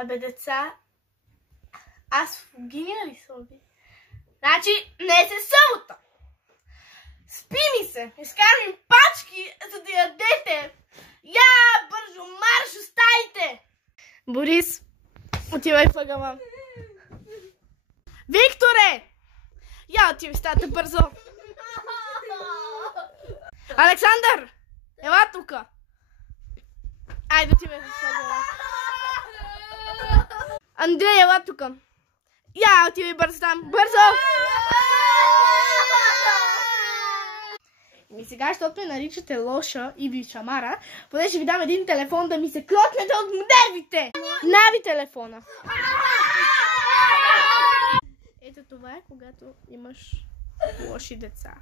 Абе, деца, аз в гиня ли съм ви? Значи, днес е събота. Спи ми се. Изкарам им пачки, за да ядете. Я, бързо, марш, оставите! Борис, отивай в ъгъла. Викторе! Я отивай в стаята бързо. Александър! Ела тука. Айде отивай в ъгъла. Андрей, ела тука. Я отивай бързо там. Бързо! И сега, защото ме наричате лоша и ви шамара, поне ще ви дам един телефон да ми се клотнете от нервите. Нави телефона. Ето това е, когато имаш лоши деца.